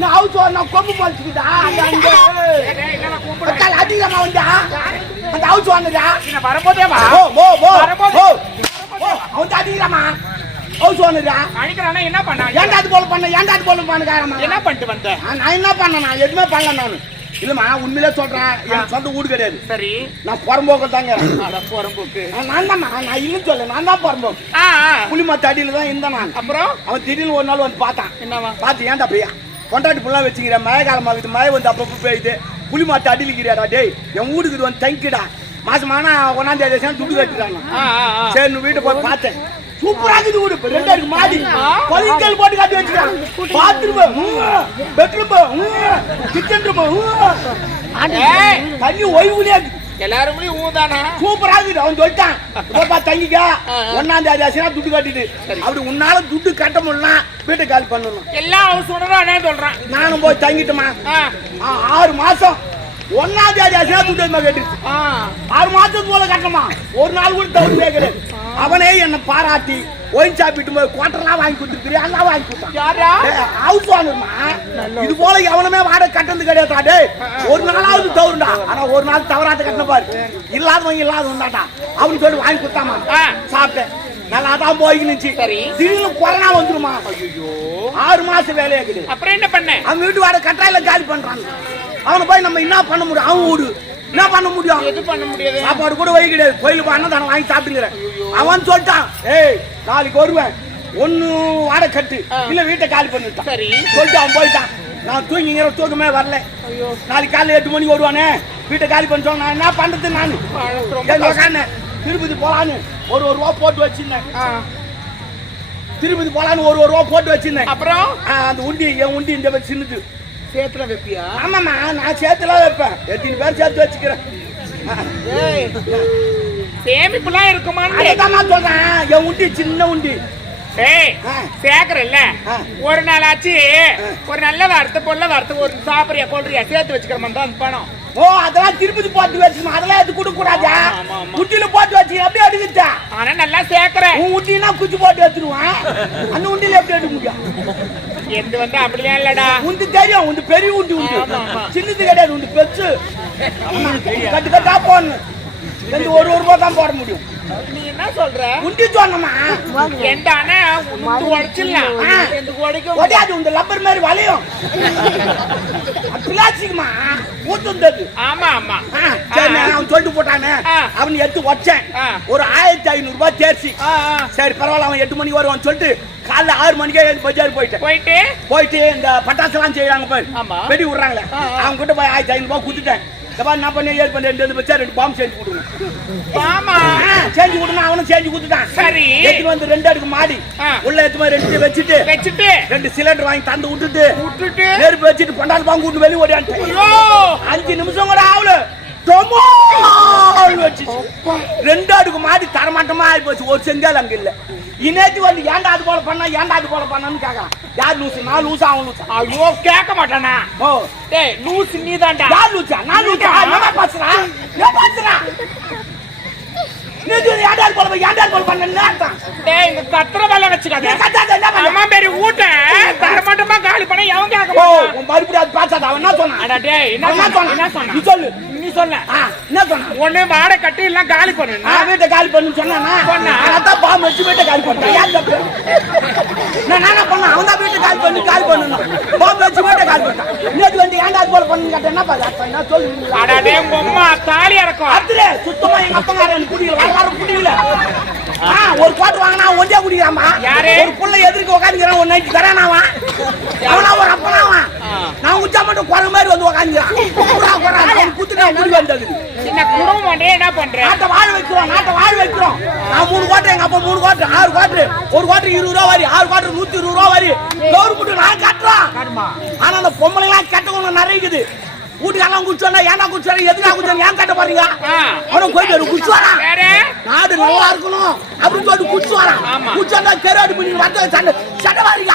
நான் அவுச்சு நான் கொம்பு மலிச்சுக்கிட்டா அந்த அதிகமா வந்தா? அந்த அவுச்சு வந்ததா வரும்போதே அவன் அதிகமா. அவுச்சு வந்ததா அடிக்கிறானா என்ன பண்ணா? ஏன்டா அது போல பண்ண? ஏன்டா அது போல பண்ண என்ன பண்ணிட்டு வந்த? நான் என்ன பண்ண நான் எதுவுமே பண்ணல நான். இல்லம்மா உண்மையிலே சொல்றேன். எனக்கு சொந்த வீடு கிடையாது. சரி. நான் புறம்போக்கு தாங்க. போறம்போக்கு. நான் தான் நான் இல்லைன்னு சொல்ல நான் தான் புறம்போக்கு. புளிமத்த அடியில தான் இருந்தேன் நான். அப்புறம்? அவன் திடீர்னு ஒரு நாள் வந்து பார்த்தான். என்னவா பார்த்து ஏன்டா பையா கொண்டாட்டி புள்ளா வச்சுக்கிறேன். மழை காலம் ஆகுது மழை வந்து அப்பப்போ பெய்யுது. புளி மாட்டு அடிலிக்கிறியாடா டேய் என் வீட்டுக்கு இது வந்து தங்கிடா. மாசமான ஒன்னாம் தேதி சேர்ந்து துட்டு கட்டுறாங்க. சரி வீட்டை போய் பார்த்தேன். சூப்பரா இருக்குது வீடு. இப்ப ரெண்டு இருக்கு மாடி. பளிங்கல் போட்டு கட்டி வச்சுக்கிறான். பாத்ரூம். பெட்ரூம். Kitchen room. தண்ணி ஓய்வுலயே இருக்கு. எல்லாருமே ஊதானா இருக்குது அவன் சொல்லிட்டான். இப்ப தங்கிக்க. ஒன்னாம் தேதி ஆச்சுன்னா துட்டு கட்டிட்டு. அப்படி உன்னால துட்டு கட்ட முடியல வீட்டை காலி பண்ணணும். எல்லா ஹவுஸ் ஓனரும் அதான் சொல்றான். நானும் போய் தங்கிட்டுமா? ஆறு மாசம். ஒன்னாம் தேதி ஆச்சுன்னா துட்டு கட்டிடுச்சு ஆறு மாசத்துக்கு போல கட்டணுமா? ஒரு நாள் கூட தவிர்க்கவே கிடையாது அவனே என்னை பாராட்டி ஒயின் சாப்பிட்டு போய் குவார்டர்லாம் வாங்கி கொடுத்துருக்கிறேன் எல்லாம் வாங்கி கொடுத்தான். யாரா? ஹவுஸ் வாங்கணுமா இது போல எவனுமே வாடகை கட்டது கிடையாது டேய். ஒரு நாளாவது தவறுண்டா ஆனா ஒரு நாள் தவறாத கட்டின பாரு. இல்லாதவன் இல்லாதவன் தான்டா அப்படின்னு சொல்லி வாங்கி கொடுத்தாமா. சாப்பிட்டேன். நல்லா தான் போய்க்கினுச்சு. சரி. திடீர்னு கொரோனா வந்துருமா? ஐயோ ஆறு மாசம் வேலையே கிடையாது அப்புறம் என்ன பண்ண? அவன் வீட்டு வாடகை கட்டாயில காலி பண்றான். அவனை போய் நம்ம என்ன பண்ண முடியும்? அவன் வீடு. என்ன பண்ண முடியும்? எது பண்ண முடியாது? சாப்பாடு கூட வை கிடையாது. கோயிலுக்கு அன்னதானம் வாங்கி சாப்பிட்டுக்கிறேன் அவன் சொல்லிட்டான் ஏய் நாளைக்கு வருவேன். ஒண்ணு வாடகை கட்டு. இல்ல வீட்டை காலி பண்ணிட்டான். சரி. சொல்லிட்டு அவன் போயிட்டான். நான் தூங்கிங்கிற தூக்கமே வரல. நாளைக்கு காலையில எட்டு மணிக்கு வருவானே. வீட்டை காலி பண்ண சொன்னா நான் என்ன பண்றது நான்? திருப்பதி போலான்னு ஒரு ஒரு ரூபா போட்டு வச்சிருந்தேன். திருப்பதி போலான்னு ஒரு ஒரு ரூபா போட்டு வச்சிருந்தேன். அப்புறம்? அந்த உண்டி என் உண்டி இந்த சின்னது. சேத்துல வைப்பியா? ஆமாம்மா நான் சேர்த்துலாம் வைப்பேன். எத்தனை பேர் சேர்த்து வச்சுக்கிறேன்? சேமிப்புலாம் இருக்குமான்னு அதுதான் சொல்றேன். என் உண்டி சின்ன உண்டி. ஏய் ஆ. ஒரு நாள் ஆச்சு ஒரு நல்ல வார்த்தை பொல்ல வார்த்தை ஒரு சாப்பிடுறியா கொள்றியா சேர்த்து வச்சுக்கிற மாதிரி தான் அந்த பணம். ஓ அதெல்லாம் திருப்பதி போட்டு வச்சுக்கணும். அதெல்லாம் எடுத்து கொடுக்க கூடாதா. குட்டியில போட்டு வச்சு எப்படி எடுக்குச்சா ஆனா நல்லா சேர்க்கறேன். உன் உண்டினா குச்சி போட்டு எடுத்துருவான் அந்த உண்டியில எப்படி எடுக்க முடியும்? எந்த வந்து அப்படிலாம் இல்லடா. உண்டு தெரியும் உண்டு பெரிய உண்டி உண்டு. சின்னது கிடையாது உண்டு பெருசு. கட்டு கட்டா போடணும். ஒரு ரூபா தான் போட முடியும். நீ என்ன சொல்ற? உண்டி சொன்னமா? எண்டான உந்து உடைச்சிடலாம். உடைக்கும் ஒடியாது உங்க லப்பர் மாதிரி வளையும். பிளாஸ்டிக்மா ஊத்துந்தது ஆமா ஆமா. சரி நான் அவன் சொல்லிட்டு போட்டானே. அவன் எடுத்து ஆ. ஒரு ஆயிரத்தி ஐநூறு ரூபாய் தேர்ச்சி. சரி பரவாயில்ல அவன் எட்டு மணிக்கு வருவான்னு சொல்லிட்டு காலைல ஆறு மணிக்கே பஜார் போயிட்டேன். போயிட்டு? போயிட்டு இந்த பட்டாசு எல்லாம் செய்யறாங்க பாரு. ஆமா. வெடி விடுறாங்களே. அவங்க கிட்ட போய் ஆயிரத்தி ஐநூறு ரூபாய் கொடுத்துட்டேன். மாதிரி என்ன பண்ணி பண்ணி ரெண்டு பச்சா ரெண்டு பாம்பு செஞ்சு கொடுக்கணும் ஆமா. செஞ்சு கொடுனா அவனும் செஞ்சு கொடுத்துட்டான். சரி. வந்து ரெண்டு அடுக்கு மாடி. உள்ள எடுத்து போய் ரெண்டு வச்சுட்டு வச்சுட்டு. ரெண்டு சிலிண்டர் வாங்கி தந்து விட்டுட்டு விட்டுட்டு. நெருப்பு வச்சுட்டு பண்டால் பாம்பு கூட்டு வெளியே ஐயோ. அஞ்சு நிமிஷம் கூட ஆகல வச்சு ரெண்டு அடுக்கு மாடி தரமாட்டமா ஆகி போச்சு ஒரு செஞ்சால் அங்க இல்ல. இனேத்தி வந்து ஏன்டா அது போல பண்ணா ஏன்டா அது போல பண்ணான்னு கேட்கறான் யார் லூசு? நான் லூசா அவன் லூசா? ஐயோ கேட்க மாட்டானா? ஓ. டேய் லூஸ் நீதான்டா. யார் லூசா? நான் லூசா? என்ன பேசுறா? என்ன பேசுறா? நீ ஏன்டா அது போல ஏன்டா அது போல பண்ணா டேய் இந்த கத்திர வேலை வச்சுக்காத. கத்தாத என்ன பண்ண? அம்மா பேரு ஊட்ட தரமாட்டமா காலி பண்ண எவன் கேட்க ஓ மாட்டான் உன் மறுபடியும் அது பேசாத அவன் என்ன சொன்னான் அட டேய் என்ன சொன்னா? என்ன சொன்னா? நீ சொல்லு. என்ன ஒண்ணு கட்டி காலி பண்ணு நான் வீட்டை காலி பண்ணு சொன்னானா? சொன்னா. அதான் பாம்பு வச்சு வீட்டை காலி பண்ணிட்டேன் யார் தப்பு? நான் நானா பண்ணேன்? அவன் தான் வீட்டை காலி பண்ணி காலி பண்ணணும். பாம்பு வச்சு வீட்டை காலி பண்ணிட்டான் நேற்று வந்து ஏன்டா அது போல பண்ணு என்ன அப்ப என்ன சொல்லு. அட டேய் உங்க அம்மா தாலி இறக்கும் அத்துலே சுத்தமா எங்க அப்பங்காரன் குடிக்கல. வர வர குடிக்கல. ஆ ஒரு கோட்டு வாங்கினா ஒண்டியா குடிக்கிறாமா? ஒரு புள்ள எதிர்க்க உட்காந்துக்கிறான் நைட்டு தரானாவா அவனா ஒரு அப்பனாவா நான் உச்சா மட்டும் குரங்கு மாதிரி வந்து உட்காந்துக்கிறான் குத்துட்டா குடி வந்தது. சின்ன குடும்பம் என்ன பண்ற? நாட்டை வாழ வைக்கிறோம் நாட்டை வாழ வைக்கிறோம். நான் மூணு கோட்டை எங்க அப்பா மூணு கோட்டை ஆறு கோட்டை. ஒரு கோட்டை இருபது ரூபா வரி ஆறு கோட்டை நூத்தி இருபது ரூபா வரி. கவர்மெண்ட் நான் கட்டுறோம். ஆனா அந்த பொம்பளை எல்லாம் கெட்டவங்க நிறைய இருக்குது வீட்டுக்கெல்லாம் குடிச்சோன்னா ஏன்டா குடிச்சோம் எதுக்கா குடிச்சோம் ஏன் கட்ட போறீங்க? ஆ. அவனும் போயிட்டு குடிச்சு வரான் நாடு நல்லா இருக்கணும் அப்படின்னு சொல்லிட்டு குடிச்சு வரான் ஆமா. குடிச்சா கருவாடு பண்ணி வந்த சண்டை சண்டை வாரிங்க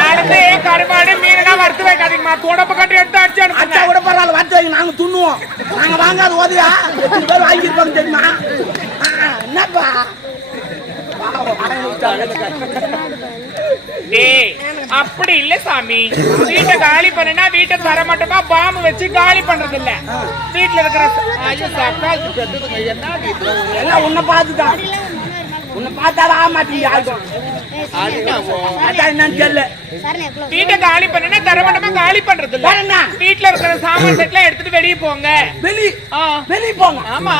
நாளைக்கு கருமாடு மீனெல்லாம் வறுத்து வைக்காதீங்கம்மா? தொடப்ப கட்டி எடுத்து அடிச்சு அச்சா கூட பரவாயில்ல வந்த நாங்க துண்ணுவோம். நாங்க வாங்காத உதவியா எத்தனை பேர் தெரியுமா? என்னப்பா? வாங்கி அப்படி இல்ல சாமி. வீட்டை காலி பண்ணுனா வீட்டை தர மட்டுமா? பாம்பு வச்சு காலி பண்றது இல்ல வீட்டுல இருக்கிற என்ன வீட்டுல எல்லாம் உன்னை பார்த்துதான். உன்னை பார்த்தாதான் ஆக மாட்டீங்க யாருக்கும் பார்த்தா என்னன்னு தெரியல. வீட்டை காலி பண்ணுனா தர மட்டுமா காலி பண்றது இல்ல வீட்டுல இருக்கிற சாமான் செட்லாம் எடுத்துட்டு வெளிய போங்க. வெளி வெளிய போங்க. ஆமா.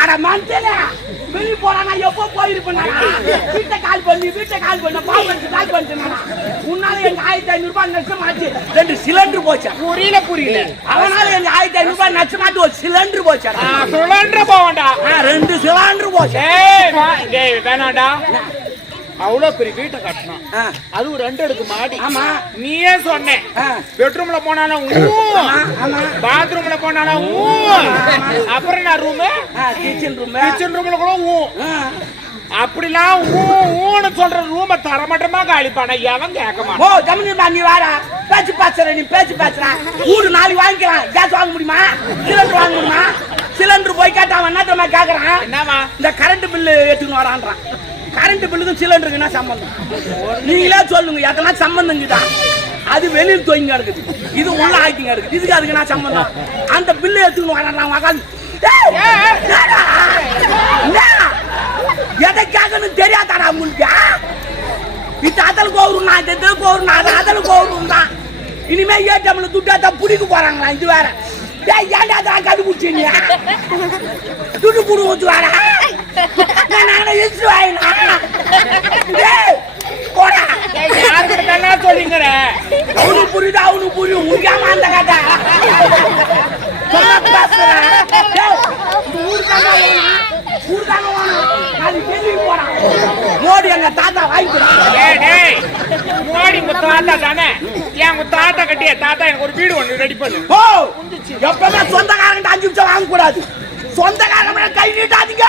அட மனுஷனே வெளிய போனா நான் எப்போ போயிருப்பேன் வீட்டை கால் பண்ணி வீட்டை கால் பண்ண வச்சு கால் பண்ணிட்டேன் உன்னால எங்க ஆயிரத்தி ஐநூறு ரூபாய் நஷ்டமாச்சு ரெண்டு சிலிண்டர் போச்சு? புரியல புரியல. அவனால எங்க ஆயிரத்தி ஐநூறு ரூபாய் நஷ்டமாச்சு ஒரு சிலிண்டர் போச்சு? சுழன்று போவண்டா ரெண்டு சிலிண்டர் போச்சு? வா- டேய் வேணாடா அவ்வளவு பெரிய வீட்டை கட்டணும். அதுவும் ரெண்டு அடுக்கு மாடி. ஆமா. நீயே சொன்ன. பெட்ரூம்ல போனாலும். ஆமா பாத்ரூம்ல போனாலும். அப்புறம் நான் ரூம் கிச்சன் ரூம் கிச்சன் ரூம்ல கூட ஊ. அப்படிலாம் ஊ ஊன்னு சொல்ற ரூம தரமட்டமா காலி பண்ண எவன் கேட்க மாட்டான்? ஓ தமிழ் நீ வாடா. பேச்சு பேசுற நீ பேச்சு பேசுற. ஊரு நாளைக்கு வாங்கிக்கலாம். கேஸ் வாங்க முடியுமா? சிலிண்டர் வாங்க முடியுமா? போய் கேட்டா அவன் என்ன கேக்குறான்? என்னவா இந்த கரண்ட் பில்லு எடுத்துன்னு வரான்றான். கரண்ட் பில்லுக்கும் சிலிண்டருக்கு என்ன சம்பந்தம்? நீங்களே சொல்லுங்க எதனா சம்பந்தம் அது வெளியில் தொங்கி கிடக்குது இது உள்ள ஆக்கிங்க இருக்குது. இதுக்கு அதுக்கு என்ன சம்பந்தம்? அந்த பில்லு எடுத்துன்னு வரான் உக்காந்து? எதை கேட்கணும் தெரியாதாடா உங்களுக்கு? இது அதல் கோவரும் நான் இது அதல் கோவரும் தான் இனிமே ஏடிஎம்ல துட்டாத்தா புடிக்க போறாங்களா இது வேற. டேய் ஏன்டா தான் கண்டுபிடிச்சீங்க துட்டு புடு ஊத்து நான் நானே இழுத்து வாயினா டேய் போடா யாருக்கிட்ட என்ன சொல்லிங்கிற அவனுக்கு புரியுது அவனுக்கு புரியும் உனக்காம அந்த கதை மோடி எங்க தாத்தா வாங்கிக்கிறான் மோடி உங்க தாத்தா தானே உங்க தாத்தா கட்டிய தாத்தா எனக்கு ஒரு வீடு ஒண்ணு ரெடி பண்ணு ஓ எப்பவுமே சொந்தக்காரங்கிட்ட அஞ்சு நிமிஷம் வாங்க கூடாது சொந்தக்காரங்க கை நீட்டாதீங்க.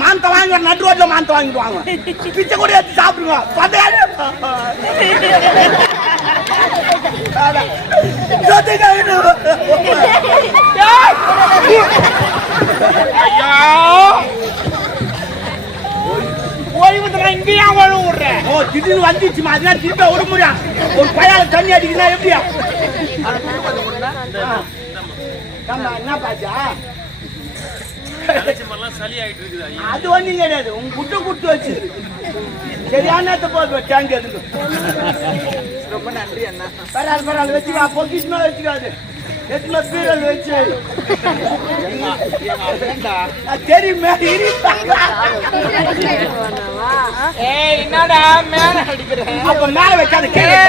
மாந்த வாங்க நடு ரோட்ல மாந்த வாங்கிட்டு வாங்க. பிச்சை கூட எடுத்து சாப்பிடுங்க. சொந்தக்காரங்க அதான். சொந்தக்காரங்க ஓ திடீர்னு வந்துச்சுமா? அதெல்லாம் திருப்பி விட முடியும் ஒரு பையால தண்ணி அடிக்கிறா எப்படியா? என்ன பாச்சா? அது ஒண்ணும் கிடையாது. உங்க குட்டு குட்டு வச்சு. சரியான போது டேங்க் எதுக்கு? ரொம்ப நன்றி அண்ணா. பரவாயில்ல பரவாயில்ல வச்சுக்கா. பொக்கிஷமா வச்சுக்காது. எத்தனை பீரல் வச்சு. அது தெரியுமே என்னடா மேல அடிக்கிற? அப்ப மேல வைக்காத கீழே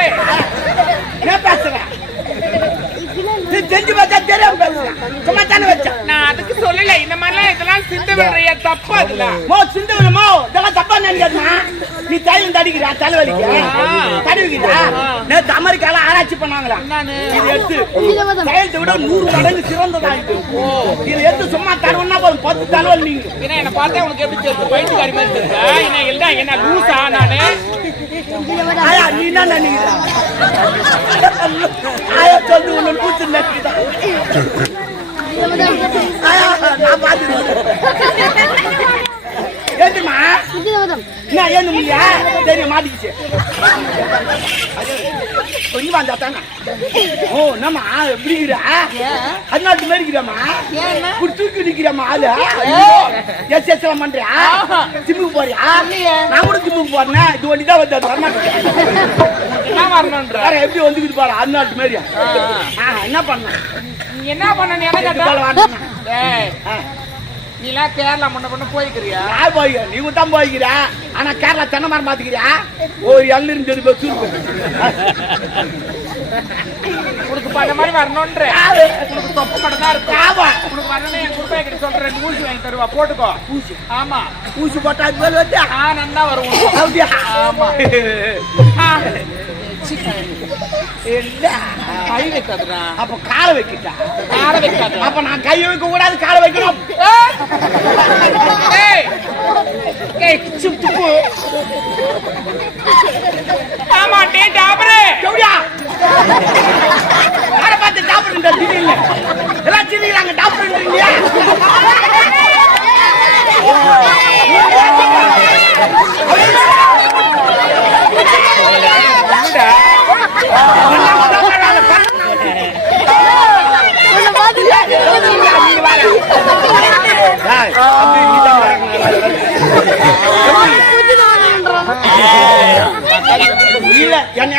என்ன பேசுறேன். தெரிஞ்சு வச்சா தெரியாம பேசுறேன் சும்மா தானே வச்சேன் நான் அதுக்கு சொல்லல. இந்த மாதிரிலாம் இதெல்லாம் சிந்து விடுறிய? தப்பு அதுல. மோ சிந்து விடுமோ இதெல்லாம் தப்பா நினைக்காதுமா நீ தைலம் தடிக்கிறா தலைவலிக்கு? தடுவிக்கிறா நேத்து அமெரிக்கால ஆராய்ச்சி பண்ணாங்களா? இது எடுத்து தைலத்தை விட நூறு மடங்கு சிறந்ததா இது. இது எடுத்து சும்மா தடவுன்னா போதும் பத்து தலைவலி நீங்க. என்ன என்ன பார்த்தா உனக்கு எப்படி தெரியுது? பைத்தியக்காரி மாதிரி தெரியுதா? என்ன என்ன லூசா நானு? ஆயா நீ என்ன நினைக்கிற? ஆயா சொல்லு உன்னை கூத்து ஆயா நான் என்ன ஏன்னு முடியா? தெரியும் மாட்டிக்கிச்சு. கொஞ்சம் வந்தா தானே? ஓ என்னம்மா? எப்படி இருக்கிறா? அதனால மாதிரி இருக்கிறாமா இப்படி தூக்கி நிற்கிறாமா ஆளு. எஸ் எஸ் எல்லாம் பண்றியா? ஜிம்முக்கு போறியா? நான் கூட ஜிம்முக்கு போறேன் இது ஒண்டி தான் வந்து வரமாட்டேன் என்ன வரணுன்ற எப்படி வந்துக்கிட்டு பாரு அந்நாட்டு மாதிரியா என்ன பண்ண நீ என்ன பண்ண நீ எல்லாம் கேரளா முன்ன பண்ண போய்க்கிறியா? நான் போய் நீங்க தான் போய்க்கிறா. ஆனா கேரளா தென்னை மரம் பாத்துக்கிறியா? ஒரு எல்லு இருந்தது பஸ் உனக்கு பண்ண மாதிரி வரணுன்ற உனக்கு தொப்பு மட்டும் தான் இருக்கும். ஆமா. உனக்கு வரணும் என் குருப்பை கிட்ட சொல்ற ரெண்டு ஊசி வாங்கி தருவா. போட்டுக்கோ. ஊசி. ஆமா. ஊசி போட்டா அது மேல வச்சா ஆ நன்னா வரும். ஆமா. கை வைக்காதுடா. அப்ப காலை வைக்கிட்டா? கால வைக்காது அப்ப நான் கையை வைக்க கூடாது காலை வைக்கணும். ஏய். ஏய் ஆமா டே எல்லாம்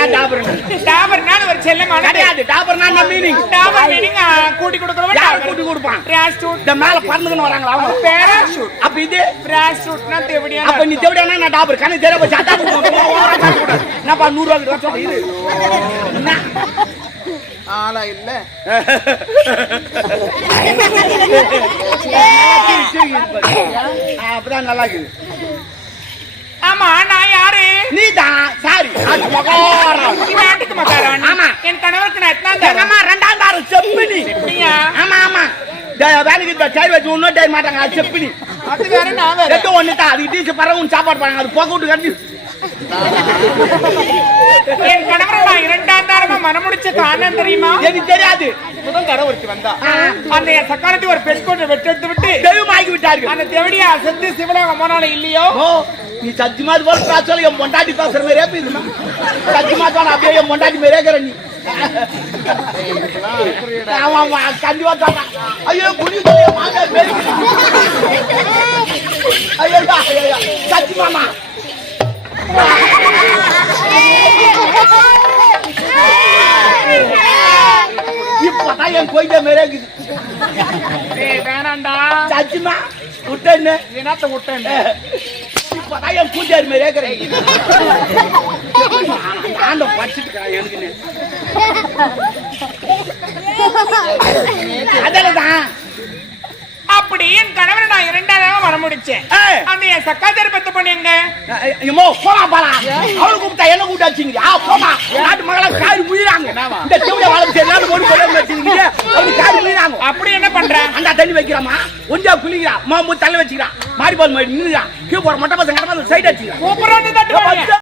டாபர் டாபர் நான் ஒரு டாபர் நான் மீனிங் டாபர் மீனிங் கூட்டி கொடுக்கறவன் யார் கொடுப்பான் பிராஸ்டூட் இந்த மேல பறந்துன்னு வராங்களா அவங்க பேராஷூட் அப்ப இது பிராஸ்டூட்னா தேவடியா அப்ப நீ தேவடியானா டாபர் கண்ணு தேர போச்சு அதான் என்னப்பா நூறு நல்லா இருக்குது என் கணவருக்கு நான் எத்தனாம் ரெண்டாம் தாரம் செப்பினி ஆமா ஆமா. வேலைக்கு இந்த டயர் வச்சு டயர் மாட்டாங்க அது செப்பினி அது வேற நான் தான். அது சாப்பாடு பண்ணாங்க அது போக விட்டு கட்டி. என் கணவரை நான் இரண்டாம் தாரமா மனமுடிச்ச காரணம் தெரியுமா? எனக்கு தெரியாது. முதல் தரம் ஒருத்தி வந்தா. ஆ. அந்த சக்காலத்தை ஒரு பெண் கொண்டு வெட்டெடுத்து விட்டு தெய்வமாக்கி விட்டார்கள். அந்த தேவடியா செத்து சிவலோகம் போனாலும் இல்லையோ? நீ சத்தியமா அது போல பேசல என் பொண்டாட்டி பேசுற மாதிரியே பேசுமா? சத்தியமா தான் அப்படியே என் பொண்டாட்டி மாதிரியே இருக்கிற நீ. கண்டிப்பா தான் ஐயோ குடி மேரி ஐயோ சத்தியமாமா இப்பதான் என் கொய்த மாதிரியே இருக்குது. வேணாண்டா சத்தியமா விட்டேன்னு. இப்பதான் என் பூஜாரி மாதிரியே இருக்கிறேன் ஆண்ட படிச்சுட்டு எனக்கு என் கணவரை நான் இரண்டாம் தாரமா மனமுடிச்சேன் ஏய். அந்த என் சக்காதர் பத்து பொண்ணு எங்க? எம்மோ போமா பாலா அவளுக்கு கூப்பிட்டா என்ன கூப்பிட்டா வச்சுங்க ஆ போமா நாட்டு மகளா காரி முழிறாங்க இந்த செவிட வாழை போட்டு கொண்டு வந்து வச்சுருக்கீங்க. அவளுக்கு காரி முழிறாங்க அப்படி என்ன பண்ற? அந்த தண்ணி வைக்கிறாமா ஒஞ்சா குளிக்கிறா. மாம்பு தலை வச்சுக்கிறான் மாறி பால் மாறி நின்றுறான் கீழே போற மொட்டை பசங்க சைட் அடிச்சுக்கிறான்.